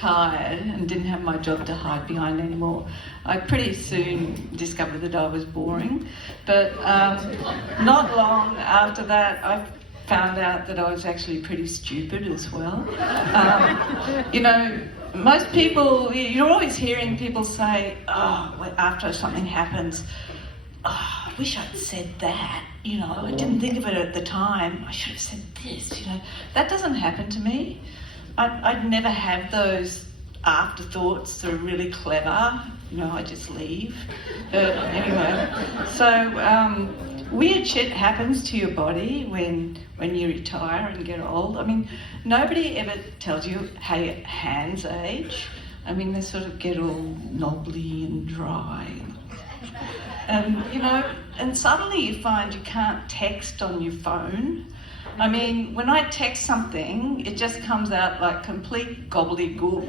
retired and didn't have my job to hide behind anymore, I pretty soon discovered that I was boring. But not long after that, I found out that I was actually pretty stupid as well. You know, most people, you're always hearing people say, oh, after something happens, oh, I wish I'd said that. You know, I didn't think of it at the time. I should have said this, you know. That doesn't happen to me. I'd never have those afterthoughts that are really clever. You know, I just leave. But anyway, so weird shit happens to your body when you retire and get old. I mean, nobody ever tells you how your hands age. I mean, they sort of get all knobbly and dry. And, you know, and suddenly you find you can't text on your phone. I mean, when I text something, it just comes out like complete gobbledygook.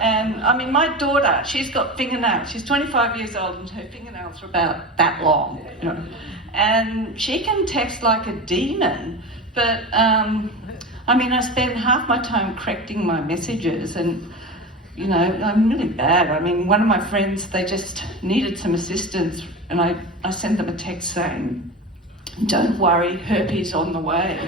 And, I mean, my daughter, she's got fingernails. She's 25 years old and her fingernails are about that long, you know. And she can text like a demon. But, I mean, I spend half my time correcting my messages and, you know, I'm really bad. I mean, one of my friends, they just needed some assistance and I sent them a text saying, don't worry, herpes on the way.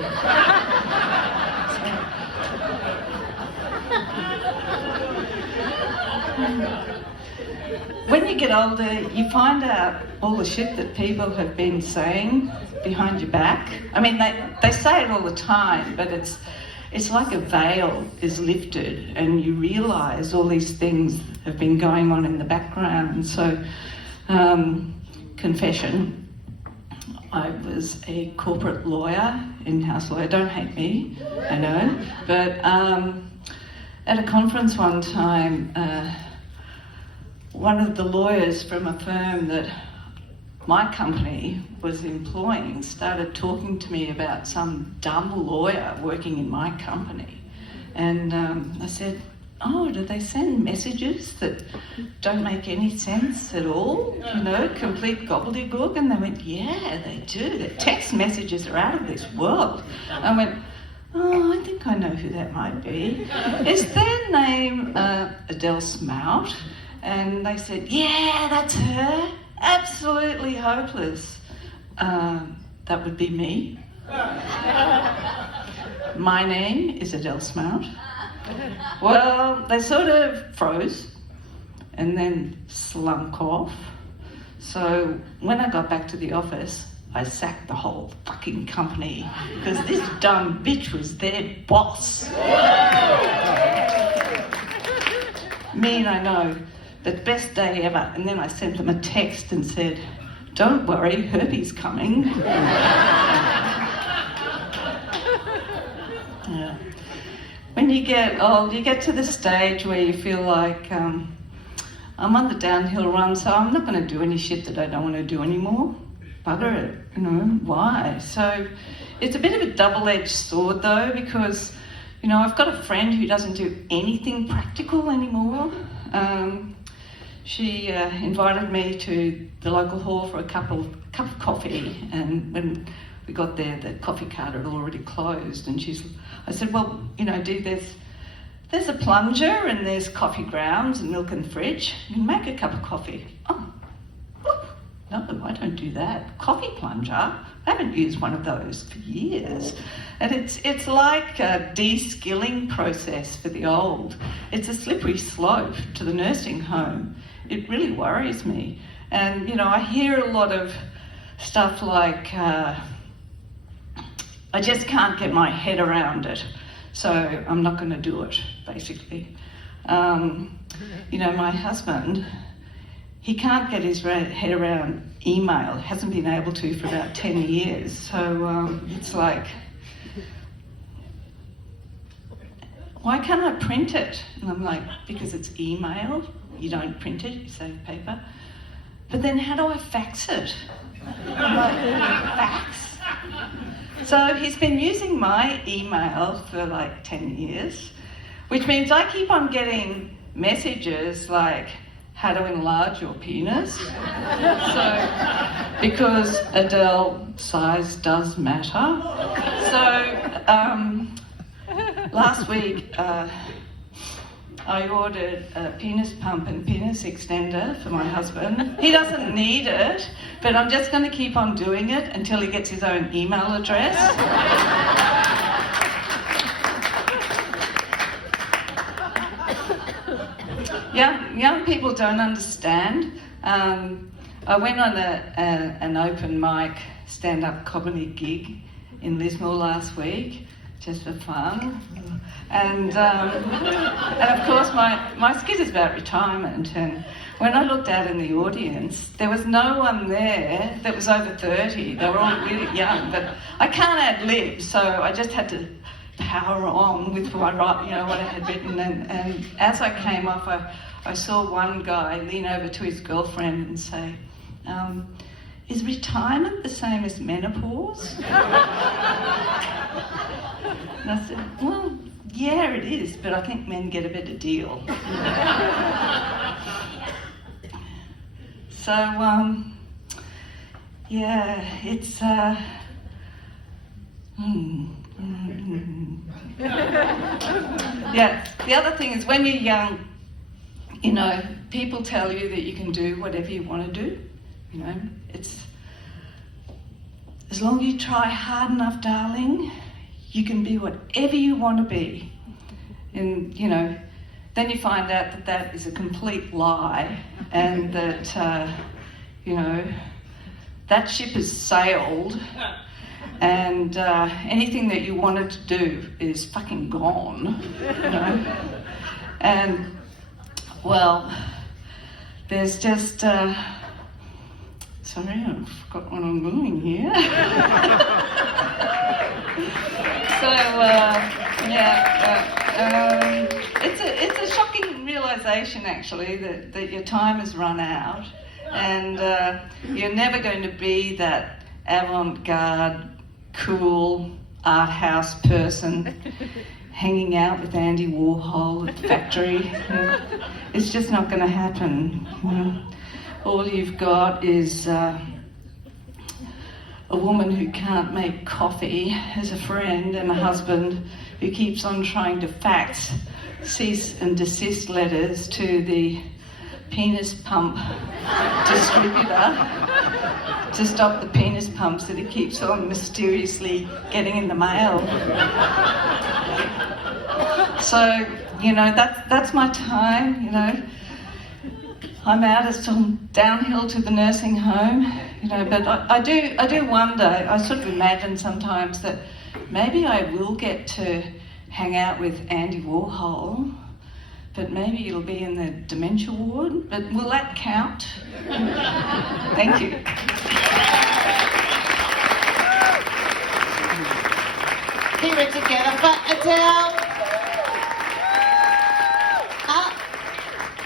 When you get older, you find out all the shit that people have been saying behind your back. I mean, they say it all the time, but it's like a veil is lifted and you realise all these things have been going on in the background. So, confession, I was a corporate lawyer, in-house lawyer. Don't hate me, I know. But at a conference one time, one of the lawyers from a firm that my company was employing started talking to me about some dumb lawyer working in my company. And I said, oh, do they send messages that don't make any sense at all? You know, complete gobbledygook? And they went, yeah, they do. Their text messages are out of this world. I went, oh, I think I know who that might be. Is their name Adele Smout? And they said, yeah, that's her. Absolutely hopeless. That would be me. My name is Adele Smout. Well, they sort of froze and then slunk off. So when I got back to the office, I sacked the whole fucking company because this dumb bitch was their boss. Mean, I know. The best day ever. And then I sent them a text and said, don't worry, herpes coming. Yeah. When you get old, you get to the stage where you feel like I'm on the downhill run, so I'm not going to do any shit that I don't want to do anymore. Bugger it, you know, why? So it's a bit of a double-edged sword though, because, you know, I've got a friend who doesn't do anything practical anymore. She invited me to the local hall for a cup of coffee, and when we got there, the coffee cart had already closed, and I said, well, you know, dude, there's a plunger and there's coffee grounds and milk in the fridge. You can make a cup of coffee. Oh, no, I don't do that. Coffee plunger? I haven't used one of those for years. And it's like a de-skilling process for the old. It's a slippery slope to the nursing home. It really worries me. And, you know, I hear a lot of stuff like, I just can't get my head around it, so I'm not going to do it, basically. You know, my husband, he can't get his head around email. He hasn't been able to for about 10 years. So it's like, why can't I print it? And I'm like, because it's email. You don't print it, you save paper. But then how do I fax it? I'm like, fax? So he's been using my email for like 10 years, which means I keep on getting messages like, how to enlarge your penis. So, because Adele, size does matter. So, last week, I I ordered a penis pump and penis extender for my husband. He doesn't need it, but I'm just going to keep on doing it until he gets his own email address. Young people don't understand. I went on an open mic stand-up comedy gig in Lismore last week, just for fun. And of course my skit is about retirement, and when I looked out in the audience, there was no one there that was over 30. They were all really young, but I can't ad lib, so I just had to power on with what I had written. And as I came off, I saw one guy lean over to his girlfriend and say, "Is retirement the same as menopause?" And I said, "Well, yeah, it is, but I think men get a better deal." So, yeah, it's... Yeah, the other thing is when you're young, people tell you that you can do whatever you want to do. It's as long as you try hard enough, darling, you can be whatever you want to be. And then you find out that that is a complete lie, and that that ship has sailed, and anything that you wanted to do is fucking gone. And well, there's just sorry, I forgot what I'm doing here. It's a shocking realisation, actually, that your time has run out, and you're never going to be that avant-garde, cool art house person hanging out with Andy Warhol at the factory. It's just not going to happen. All you've got is a woman who can't make coffee as a friend, and a husband who keeps on trying to fax cease and desist letters to the penis pump distributor to stop the penis pumps that he keeps on mysteriously getting in the mail. So, that's my time, I'm out, it's downhill to the nursing home, but I do wonder, I sort of imagine sometimes that maybe I will get to hang out with Andy Warhol, but maybe it'll be in the dementia ward, but will that count? Thank you. Keep it together for Adele.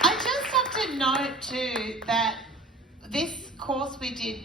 I just have to note too that this course we did